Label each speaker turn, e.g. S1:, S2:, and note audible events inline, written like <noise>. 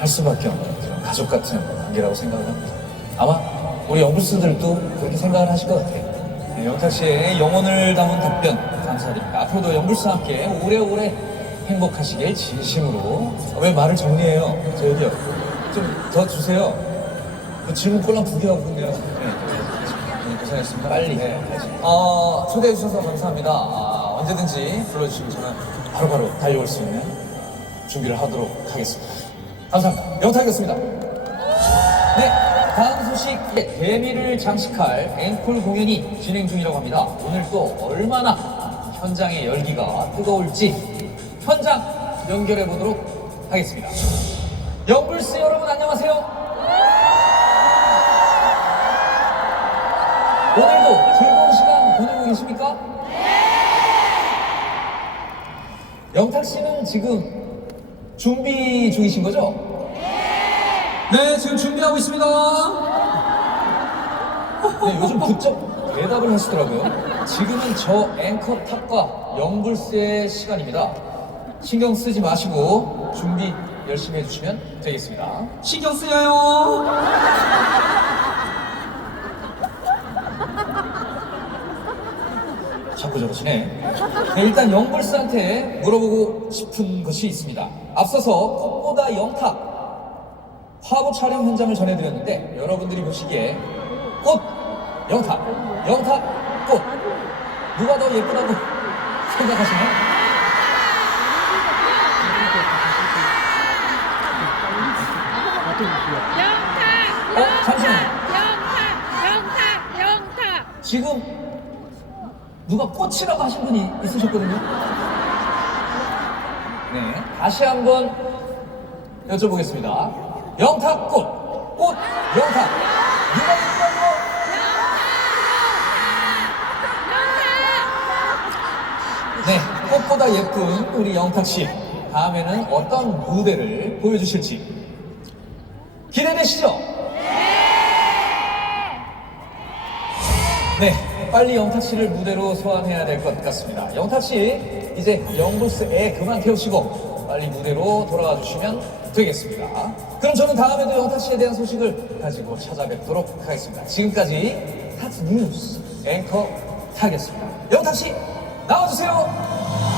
S1: 할 수밖에 없는 그런 가족 같은 관계라고 생각을 합니다. 아마 우리 영불스들도 그렇게 생각을 하실 것 같아요. 네, 영탁 씨의 영혼을 담은 답변 감사드립니다. 앞으로도 영불스와 함께 오래오래 행복하시길 진심으로 어, 왜 말을 정리해요? 저 여기요. 좀 더 주세요. 그 질문 꼴랑 두개 하고 있네요. 네. 네, 고생하셨습니다. 빨리. 네. 어, 초대해 주셔서 감사합니다. 아, 언제든지 불러주시면 저는 바로바로 달려올 수 있는 준비를 하도록 하겠습니다. 감사합니다. 영탁이었습니다. 네, 다음 소식 대미를 장식할 앵콜 공연이 진행 중이라고 합니다. 오늘 또 얼마나 현장의 열기가 뜨거울지 현장 연결해 보도록 하겠습니다. 영불스 여러분 안녕하세요. 오늘도 즐거운 시간 보내고 계십니까? 영탁 씨는 지금 준비 중이신 거죠?
S2: 네, 지금 준비하고 있습니다.
S1: 네, 요즘 부쩍 대답을 하시더라고요. 지금은 저 앵커 탑과 영불스의 시간입니다. 신경 쓰지 마시고 준비 열심히 해주시면 되겠습니다.
S2: 신경 쓰여요.
S1: 자꾸 저러시네. 네, 일단 영불스한테 물어보고 싶은 것이 있습니다. 앞서서 꽃보다 영탁 화보 촬영 현장을 전해드렸는데 여러분들이 보시기에 꽃, 영탁, 영탁, 꽃 누가 더 예쁘다고 <laughs> 생각하시나요?
S3: 영탁!
S1: 어, 잠시만요.
S3: 영탁! 영탁! 영탁!
S1: 지금 누가 꽃이라고 하신 분이 있으셨거든요. 네, 다시 한번 여쭤보겠습니다. 영탁 꽃, 꽃 영탁 누가 예쁘다고? 네, 꽃보다 예쁜 우리 영탁 씨. 다음에는 어떤 무대를 보여주실지 기대되시죠? 네, 빨리 영탁 씨를 무대로 소환해야 될 것 같습니다. 영탁 씨, 이제 영불스 애 그만 태우시고 빨리 무대로 돌아와 주시면 되겠습니다. 그럼 저는 다음에도 영탁 씨에 대한 소식을 가지고 찾아뵙도록 하겠습니다. 지금까지 핫 뉴스 앵커 타겠습니다. 영탁 씨, 나와주세요.